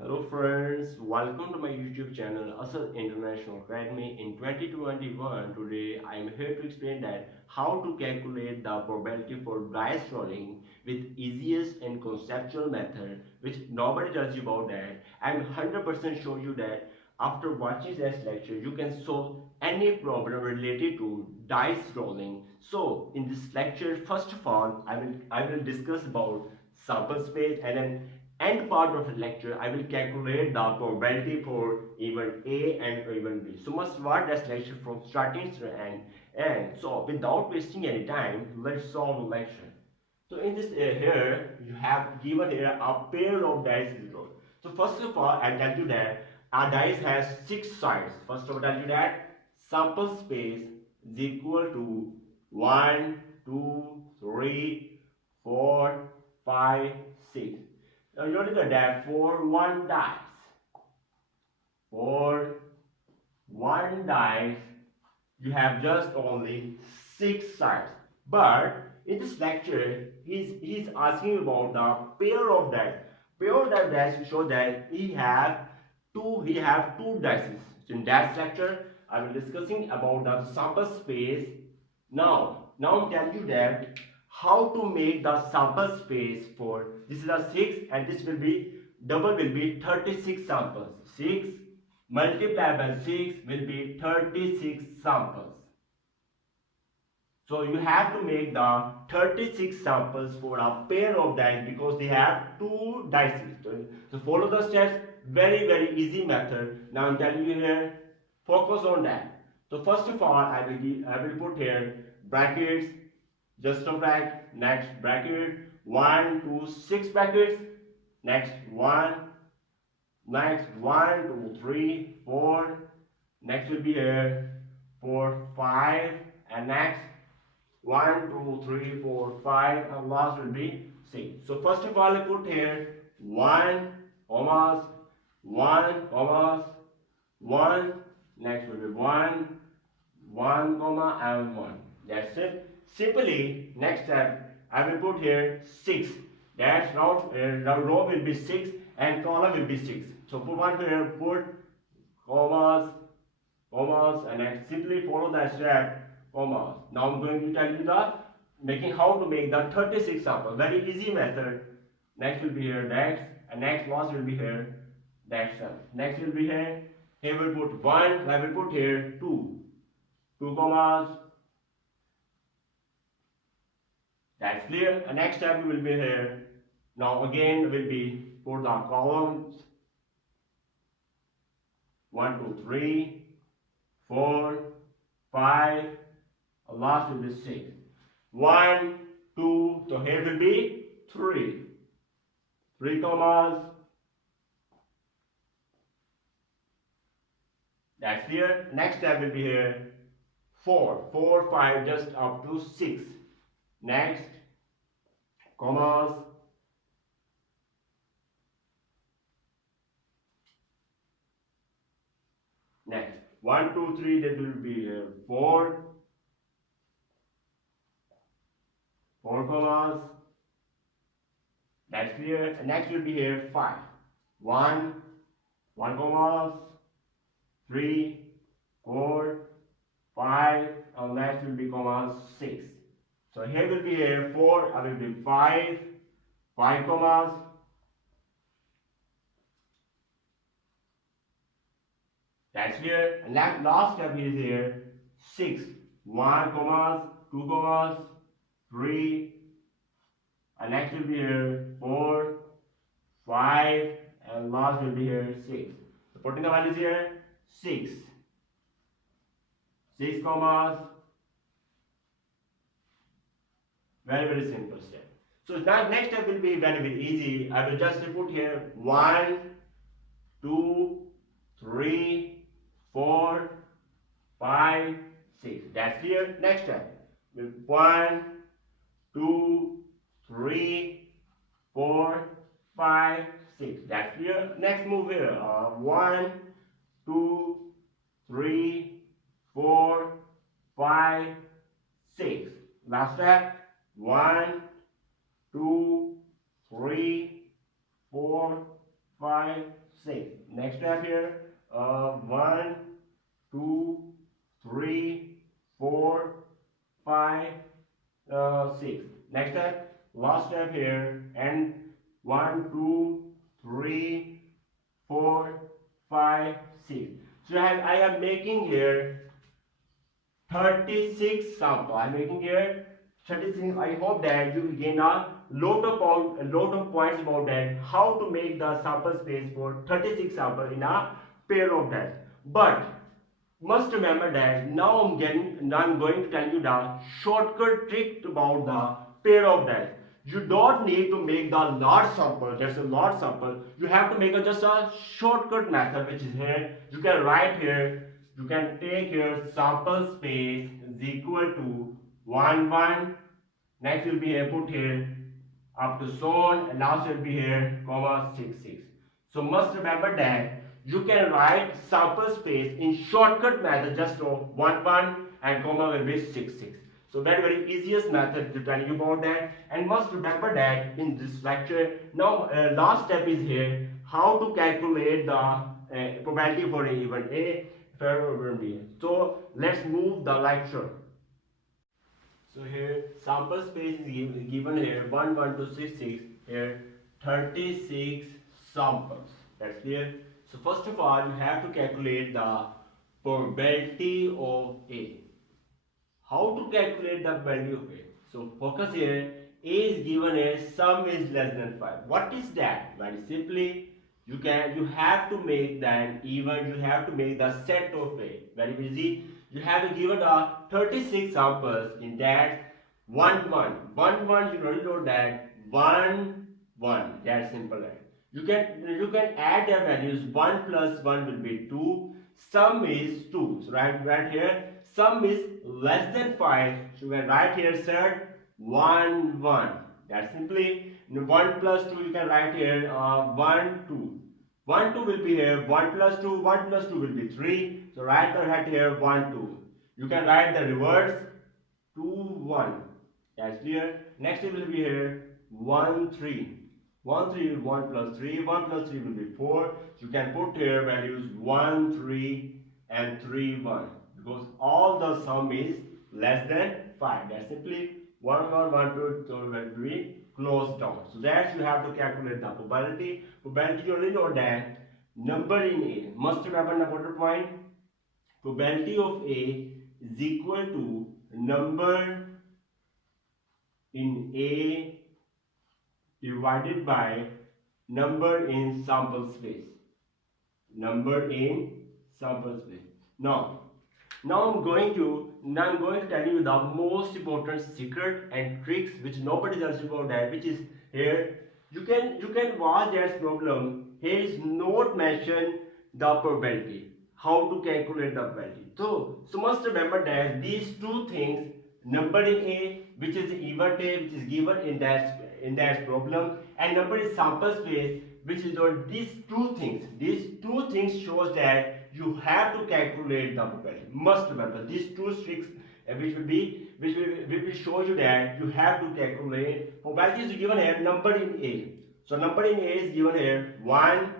Hello friends, welcome to my YouTube channel Asad International Academy. In 2021, today I am here to explain that how to calculate the probability for dice rolling with easiest and conceptual method which nobody tells you about that. I am 100% sure you that after watching this lecture you can solve any problem related to dice rolling. So in this lecture, first of all I will discuss about sample space, and then end part of the lecture I will calculate the probability for event A and event B. So must watch this lecture from starting to end. And so without wasting any time, let's solve the lecture. So in this here you have given here a pair of dice zero. So first of all I'll tell you that a dice has 6 sides. First of all I'll tell you that sample space is equal to 1, 2, 3, 4, 5, 6. Now you notice that for one dice, you have just only 6 sides. But in this lecture, he's asking about the pair of dice. Pair of dice show that he have two dices. So in that lecture, I will discussing about the sample space. Now I'm telling you that how to make the sample space for this is a 6, and this will be double will be 36 samples. 6 multiplied by 6 will be 36 samples. So you have to make the 36 samples for a pair of dice because they have two dice. So follow the steps, very easy method. Now I'm telling you here, focus on that. So first of all I will put here brackets, just subtract, next bracket, 1 2 6 brackets, next 1, next 1 2 3 4, next will be here 4 5, and next 1 2 3 4 5, and last will be 6. So first of all I put here 1 commas 1 commas 1, next will be 1 1 comma and 1. That's it. Simply next step I will put here 6. That's now the row will be 6 and column will be 6. So put one here, put commas and then simply follow that step, commas. Now I'm going to tell you the making how to make the 36 sample. Very easy method. Next will be here next, and next last will be here next step. Next will be here. Here we'll put 1. I will put here 2. 2 commas. That's clear. And next step will be here. Now again will be for the columns 1 2 3 4 5, last will be 6. 1 2, so here will be 3 commas. That's clear. Next step will be here 4 5, just up to 6. Next commas. Next 1 2 3, that will be 4 commas. That's clear. Next will be here 5. 1 commas, 3 4 5, and next will be commas 6. So here will be here 4, I will be 5 commas. That's clear. And last step is here 6. 1 commas, 2 commas, 3, and next will be here 4 5, and last will be here 6. So putting the values here 6 commas. Very simple step. So now next step will be very easy. I will just put here 1 2 3 4 5 6. That's clear. Next step 1 2 3 4 5 6. That's clear. Next move here 1 2 3 4 5 6. Last step 1 2 3 4 5, 6. Next step here, 1, 2, 3, 4, 5, 6. Next step, last step here, and 1, 2, 3, 4, 5, 6. So I am making here 36 sample. I am making here 36. I hope that you will gain a lot of points about that, how to make the sample space for 36 sample in a pair of dice. But must remember that now I'm going to tell you the shortcut trick about the pair of dice. You don't need to make the large sample, just a large sample. You have to make just a shortcut method, which is here. You can write here, you can take your sample space is equal to 1, 1. Next will be here, put here up to so on, and last will be here, comma 6, 6. So must remember that you can write sample space in shortcut method just of 1, 1 and comma will be 6, 6. So very easiest method to tell you about that. And must remember that in this lecture, now last step is here, how to calculate the probability for a event A, for B. So let's move the lecture. So here sample space is given here 1, 1, 2, 6, 6. Here 36 samples. That's clear. So first of all, you have to calculate the probability of A. How to calculate the value of A? So focus here. A is given as sum is less than 5. What is that? Very simply, you have to make that even. You have to make the set of A. Very easy. You have to give it 36 samples. In that 1, 1, 1, 1. You already know that 1, 1. That's simple. You can add their values. 1 plus 1 will be 2. Sum is 2. So right here, sum is less than 5. So we can write here set 1, 1. That's simply 1 plus 2. You can write here 1, 2. 1, 2 will be here. 1 plus 2. 1 plus 2 will be 3. So write here 1, 2. You can write the reverse 2, 1. That's clear. Next it will be here 1, 3. 1, 3, 1 plus 3, 1 plus 3 will be 4. You can put here values 1, 3 and 3, 1. Because all the sum is less than 5. That's simply 1, 1, 1, 2, so will be closed down. So that you have to calculate the probability. Probability you already know that number in A. Must remember the important point. Probability of A is equal to number in A divided by number in sample space. Number in sample space. Now I'm going to tell you the most important secret and tricks which nobody else about that, which is here. You can watch that problem. Here is not mention the probability. How to calculate the probability. So must remember that these two things, number in A, which is event A, which is given in that problem, and number in sample space, which is on these two things. These two things shows that you have to calculate the probability. Must remember these two tricks, which will show you that you have to calculate. Probability is given here, number in A. So number in A is given here 1,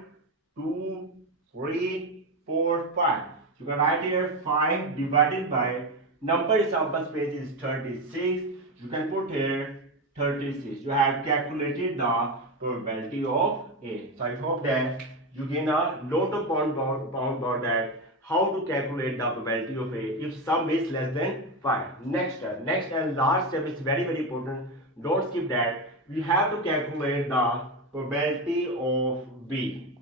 2, 3, 4, 5. You can write here 5 divided by number in sample space is 36. You can put here 36. You have calculated the probability of A. So I hope that you gain a lot of pound about that, how to calculate the probability of A if sum is less than 5. Next and last step is very important. Don't skip that. We have to calculate the probability of B.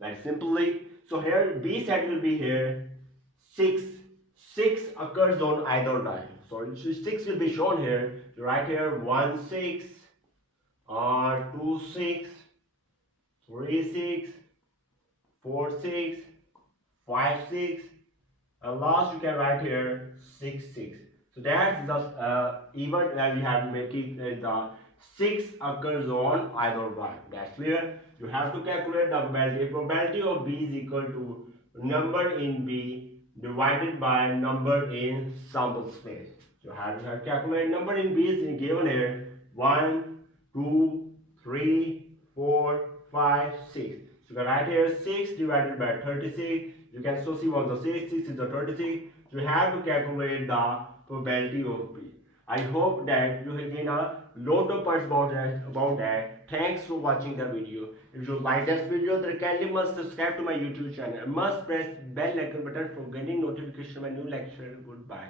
Very simply. So here B set will be here 6. 6 occurs on either die. So 6 will be shown here. You write here 1, 6, 2, 6, 3, 6, 4, 6, 5, 6, and last you can write here 6, 6. So that's the event that we have to make it the 6 occurs on either die. That's clear. You have to calculate the probability. Probability of B is equal to number in B divided by number in sample space. So you have to calculate number in B is given here 1, 2, 3, 4, 5, right here 6 divided by 36. You can so see what the 6 is the 36. You have to calculate the probability of P. I hope that you have gained a lot of points about that. Thanks for watching the video. If you like this video, then kindly must subscribe to my YouTube channel. Must press bell icon button for getting notification of my new lecture. Goodbye.